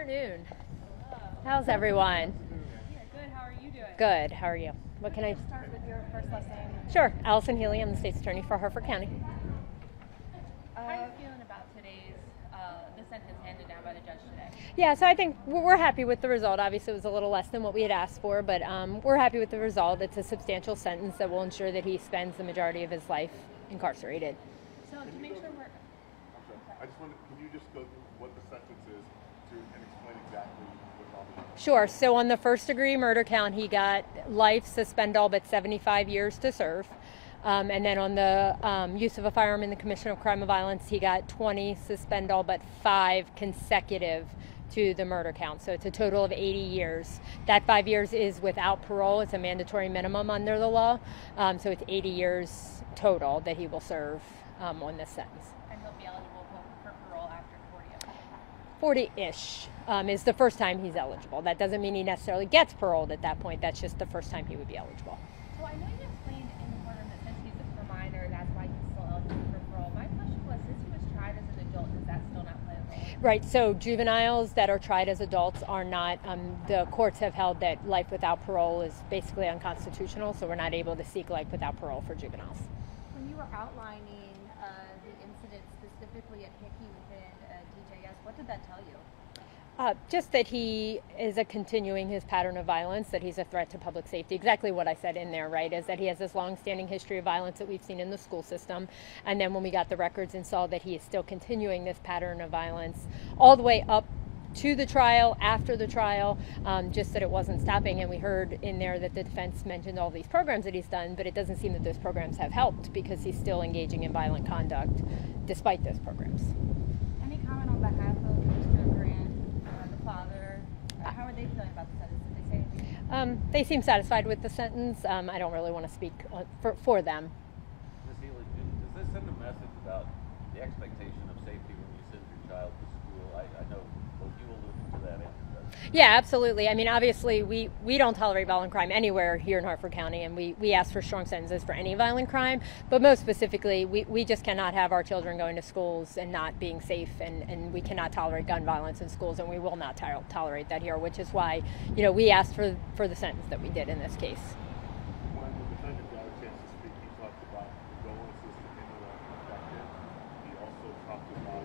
afternoon. Hello. How's everyone? Yeah, good. How are you doing? Good. How are you? What can I? Start with your first last name. Sure. Allison Healy. I'm the state's attorney for Harford County. How are you feeling about today's the sentence handed down by the judge today? Yeah, so I think we're happy with the result. Obviously, it was a little less than what we had asked for, but we're happy with the result. It's a substantial sentence that will ensure that he spends the majority of his life incarcerated. So to make sure we're I just wanted, can you just go through what the sentence is and explain exactly what's all the... Sure. So on the first degree murder count, he got life, suspend all but 75 years to serve. And then on the use of a firearm in the commission of crime of violence, he got 20, suspend all but 5 consecutive to the murder count. So it's a total of 80 years. That 5 years is without parole. It's a mandatory minimum under the law. So it's 80 years total that he will serve on this sentence. and he'll be eligible for parole after 40 of them. 40-ish is the first time he's eligible. That doesn't mean he necessarily gets paroled at that point. That's just the first time he would be eligible. So I know you explained in the courtroom that since he's a minor, that's why he's still eligible for parole. My question was, since he was tried as an adult, does that still not play a role? Right, so juveniles that are tried as adults are not, the courts have held that life without parole is basically unconstitutional, so we're not able to seek life without parole for juveniles. When you were outlining the incident specifically at Hickey within DJS, what did that tell you? Just that he is continuing his pattern of violence, that he's a threat to public safety. Exactly what I said in there, right, is that he has this long-standing history of violence that we've seen in the school system. And then when we got the records and saw that he is still continuing this pattern of violence all the way up to the trial, after the trial, just that it wasn't stopping. And we heard in there that the defense mentioned all these programs that he's done, but it doesn't seem that those programs have helped because he's still engaging in violent conduct despite those programs. Any comment on behalf of Mr. Grant, the father? How are they feeling about the sentence? Did they say anything? They seem satisfied with the sentence. I don't really want to speak for them. Ms. Healy, does this send a message about the expectation of safety when you send your child to school? I know both you alluded to that and the judge. Yeah, absolutely. I mean, obviously, we don't tolerate violent crime anywhere here in Harford County, and we ask for strong sentences for any violent crime. But most specifically, we just cannot have our children going to schools and not being safe, and we cannot tolerate gun violence in schools, and we will not tolerate that here, which is why, we asked for the sentence that we did in this case. When the defendant got a chance to speak, he talked about condolences to anyone affected. He also talked about,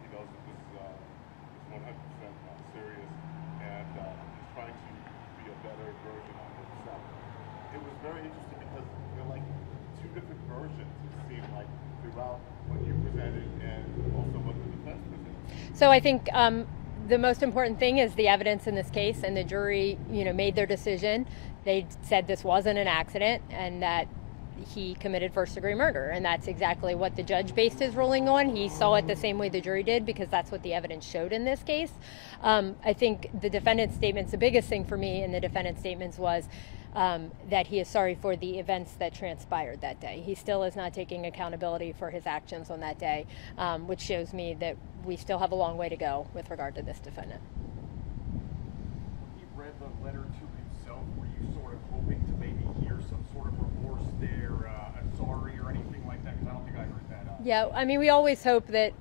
he knows that this is 100% serious, and he's trying to be a better version of himself. It was very interesting because there are like two different versions, it seemed like, throughout what you presented and also what the defense presented. So I think the most important thing is the evidence in this case, and the jury, made their decision. They said this wasn't an accident and that he committed first-degree murder, and that's exactly what the judge based his ruling on. He saw it the same way the jury did because that's what the evidence showed in this case. I think the defendant's statements, the biggest thing for me in the defendant's statements was that he is sorry for the events that transpired that day. He still is not taking accountability for his actions on that day, which shows me that we still have a long way to go with regard to this defendant. He read the letter to himself. Were you sort of hoping to maybe hear some sort of remorse there, I'm sorry or anything like that? Because I don't think I heard that. Yeah, I mean, we always hope that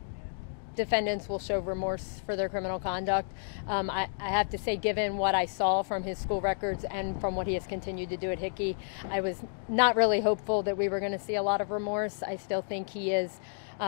defendants will show remorse for their criminal conduct. I have to say, given what I saw from his school records and from what he has continued to do at Hickey, I was not really hopeful that we were going to see a lot of remorse. I still think he is.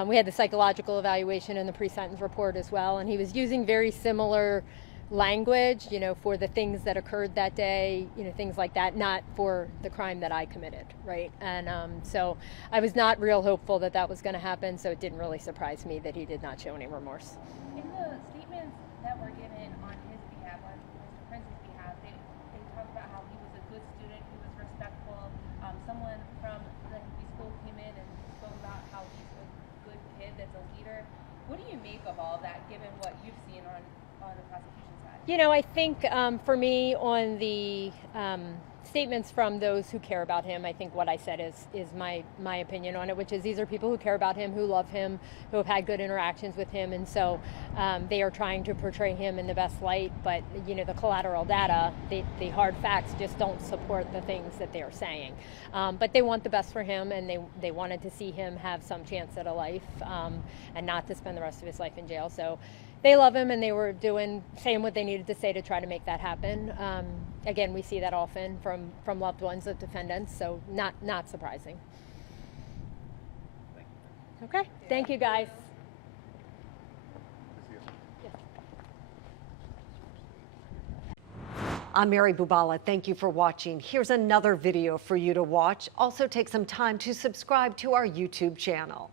We had the psychological evaluation in the pre-sentence report as well, and he was using very similar language, for the things that occurred that day, things like that, not for the crime that I committed, right? And so I was not real hopeful that that was going to happen, so it didn't really surprise me that he did not show any remorse. In the statements that were given on his behalf, on Mr. Prince's behalf, they talked about how he was a good student, he was respectful. Someone from the Hickey school came in and spoke about how he's a good kid that's a leader. What do you make of all that, given what you've seen on the prosecution side? I think for me, on the statements from those who care about him, I think what I said is my opinion on it, which is these are people who care about him, who love him, who have had good interactions with him, and so they are trying to portray him in the best light, but the collateral data, the hard facts just don't support the things that they are saying. But they want the best for him, and they wanted to see him have some chance at a life and not to spend the rest of his life in jail. So they love him, and they were saying what they needed to say to try to make that happen. Again, we see that often from loved ones of defendants, so not surprising. Okay, thank you guys. I'm Mary Bubala. Thank you for watching. Here's another video for you to watch. Also take some time to subscribe to our YouTube channel.